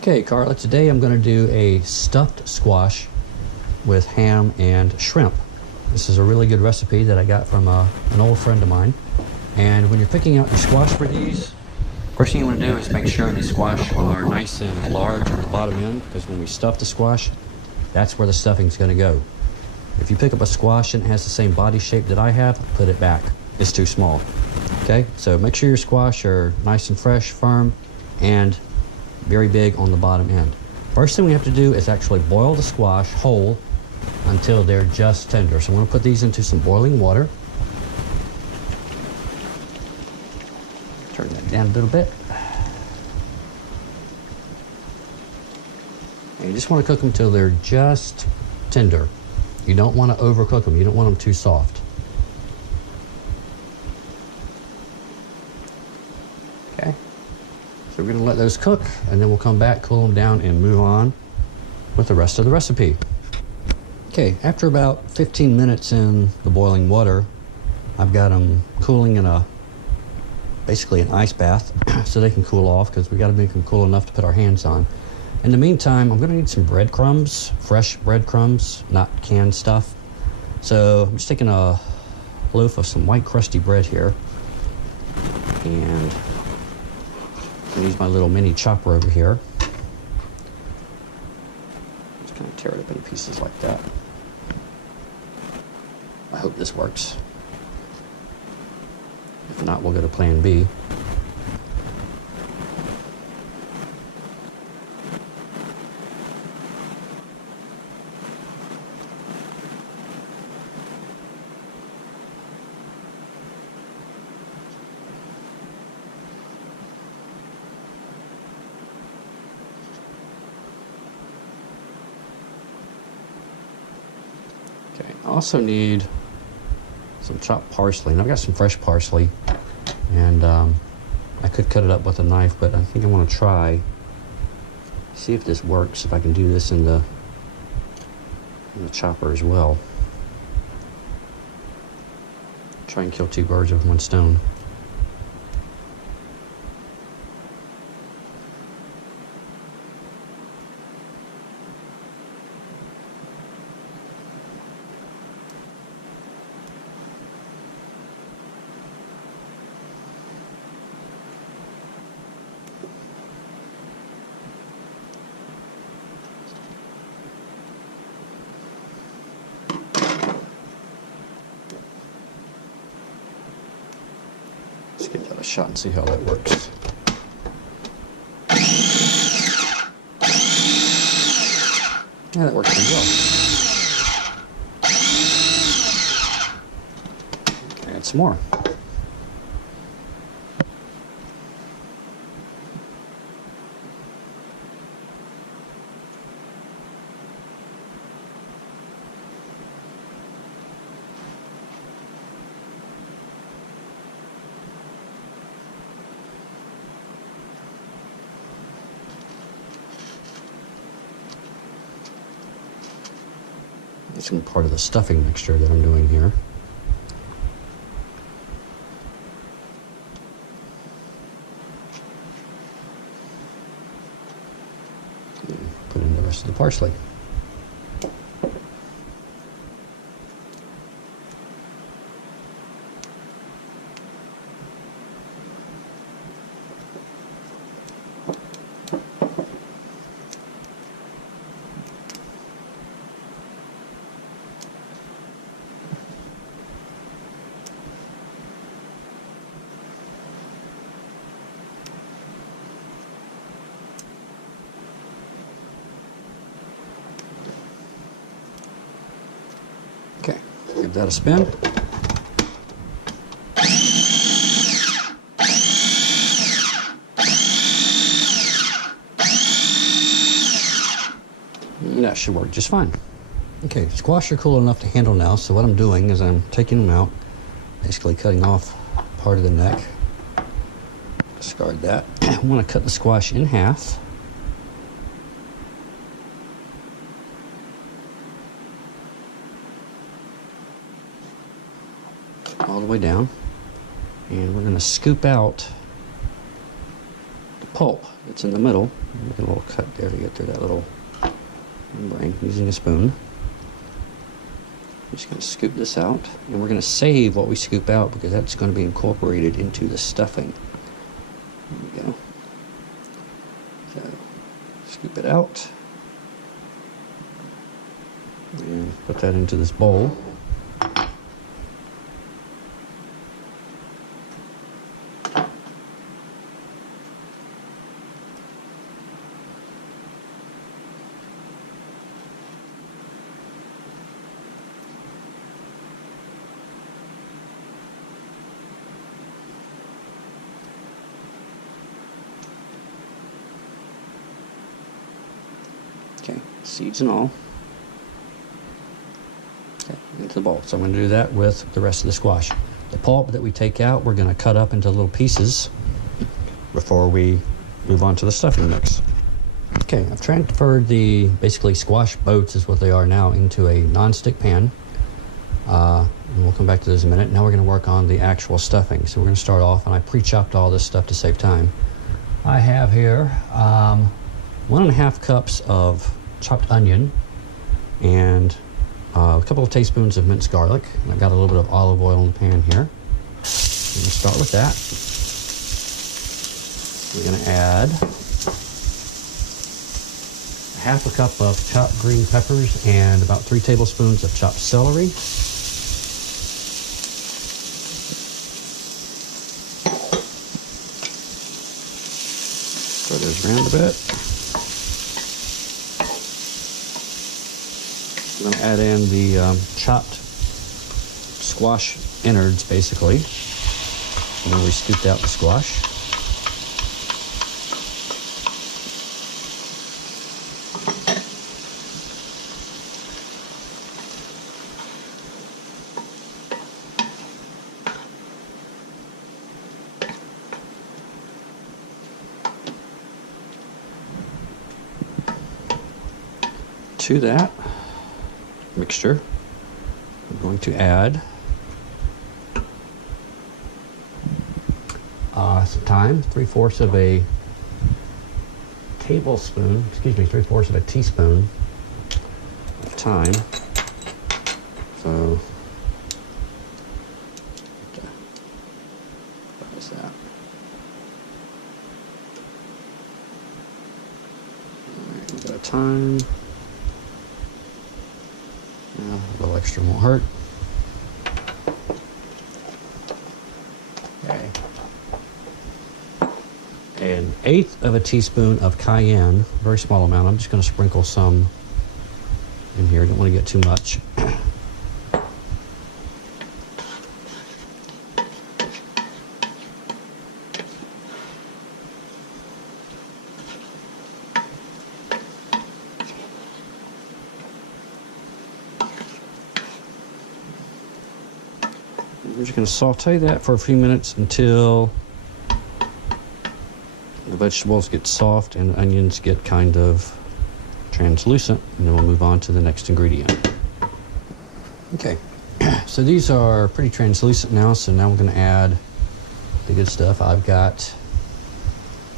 Okay, Carla, today I'm going to do a stuffed squash with ham and shrimp. This is a really good recipe that I got from an old friend of mine. And when you're picking out your squash for these, first thing you want to do is make sure the squash are nice and large at the bottom end, because when we stuff the squash, that's where the stuffing's going to go. If you pick up a squash and it has the same body shape that I have, put it back. It's too small. Okay, so make sure your squash are nice and fresh, firm, and very big on the bottom end. First thing we have to do is actually boil the squash whole until they're just tender. So I'm going to put these into some boiling water. Turn that down a little bit. And you just want to cook them until they're just tender. You don't want to overcook them. You don't want them too soft. Okay. So we're going to let those cook, and then we'll come back, cool them down, and move on with the rest of the recipe. Okay, after about 15 minutes in the boiling water, I've got them cooling in basically an ice bath so they can cool off, because we got to make them cool enough to put our hands on. In the meantime, I'm going to need some breadcrumbs, fresh breadcrumbs, not canned stuff. So I'm just taking a loaf of some white crusty bread here, and I use my little mini chopper over here. Just kind of tear it up into pieces like that. I hope this works. If not, we'll go to plan B. I also need some chopped parsley, and I've got some fresh parsley, and I could cut it up with a knife, but I think I want to try, see if this works, if I can do this in the chopper as well. Try and kill two birds with one stone. Let's give that a shot and see how that works. Yeah, that works pretty well. Add some more. It's going to be part of the stuffing mixture that I'm doing here. And put in the rest of the parsley. Okay, give that a spin. And that should work just fine. Okay, squash are cool enough to handle now, so what I'm doing is I'm taking them out, basically cutting off part of the neck. Discard that. I want to cut the squash in half. All the way down, and we're going to scoop out the pulp that's in the middle. Make a little cut there to get through that little membrane using a spoon. I'm just going to scoop this out, and we're going to save what we scoop out because that's going to be incorporated into the stuffing. There we go. So, scoop it out, and put that into this bowl. Okay, seeds and all. Okay, into the bowl. So I'm going to do that with the rest of the squash. The pulp that we take out, we're going to cut up into little pieces before we move on to the stuffing mix. Okay, I've transferred the basically squash boats is what they are now into a non-stick pan. And we'll come back to this in a minute. Now we're going to work on the actual stuffing. So we're going to start off, and I pre-chopped all this stuff to save time. I have here 1.5 cups of chopped onion and a couple of tablespoons of minced garlic. I've got a little bit of olive oil in the pan here. We're going to start with that. We're going to add 1/2 cup of chopped green peppers and about 3 tablespoons of chopped celery. Stir those around a bit. I'm going to add in the chopped squash innards, basically. And then we scooped out the squash. To that mixture, I'm going to add some thyme, 3/4 of a tablespoon, 3/4 of a teaspoon of thyme. So, what is that? All right, we've got thyme. A little extra won't hurt. Okay. 1/8 of a teaspoon of cayenne, very small amount. I'm just going to sprinkle some in here. Don't want to get too much. We're just going to saute that for a few minutes until the vegetables get soft and the onions get kind of translucent, and then we'll move on to the next ingredient. Okay, so these are pretty translucent now, so now we're going to add the good stuff. I've got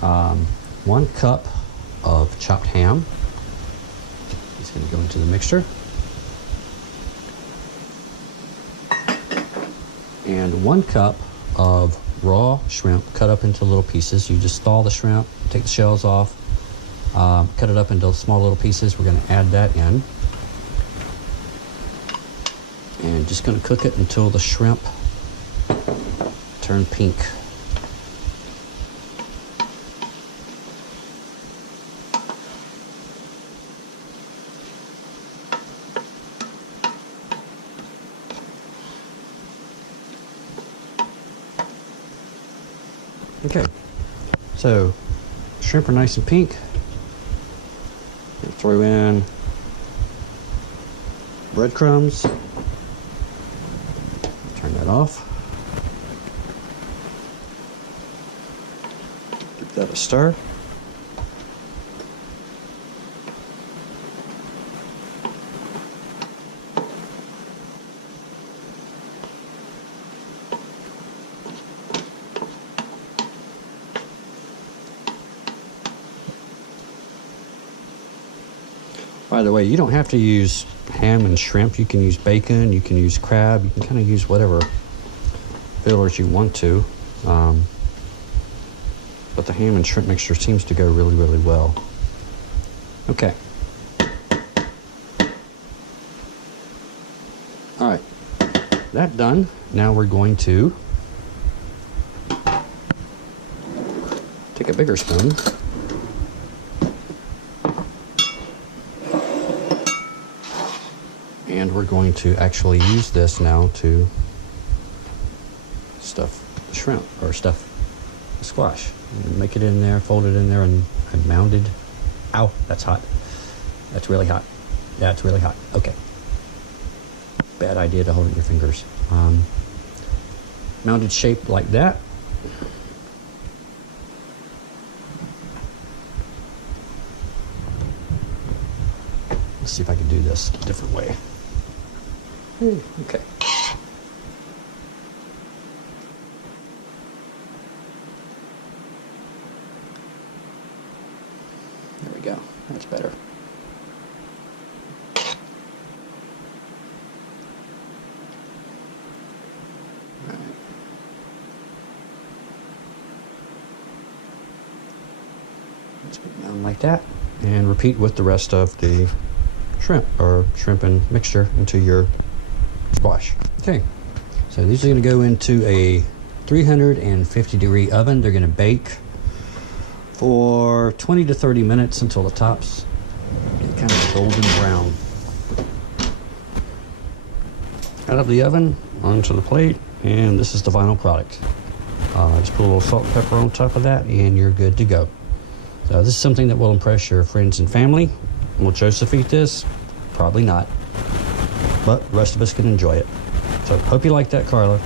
1 cup of chopped ham. It's going to go into the mixture. And 1 cup of raw shrimp cut up into little pieces. You just thaw the shrimp, take the shells off, cut it up into small little pieces. We're going to add that in. And just going to cook it until the shrimp turn pink. Okay, so shrimp are nice and pink. And throw in breadcrumbs. Turn that off. Give that a stir. By the way, you don't have to use ham and shrimp. You can use bacon, you can use crab, you can kind of use whatever fillers you want to. But the ham and shrimp mixture seems to go really, really well. Okay. All right, that done. Now we're going to take a bigger spoon and we're going to actually use this now to stuff the shrimp or stuff the squash. And make it in there, fold it in there, and mounded. Ow, that's hot. That's really hot. Yeah, it's really hot. Okay. Bad idea to hold it in your fingers. Mounded shape like that. Let's see if I can do this a different way. Okay. There we go. That's better. All right. Let's put it down like that, and repeat with the rest of the shrimp or shrimp and mixture into your squash. Okay, so these are going to go into a 350-degree oven. They're going to bake for 20 to 30 minutes until the tops get kind of golden brown. Out of the oven, onto the plate, and this is the final product. Just put a little salt and pepper on top of that, and you're good to go. So this is something that will impress your friends and family. Will Joseph eat this? Probably not. But the rest of us can enjoy it. So hope you like that, Carla.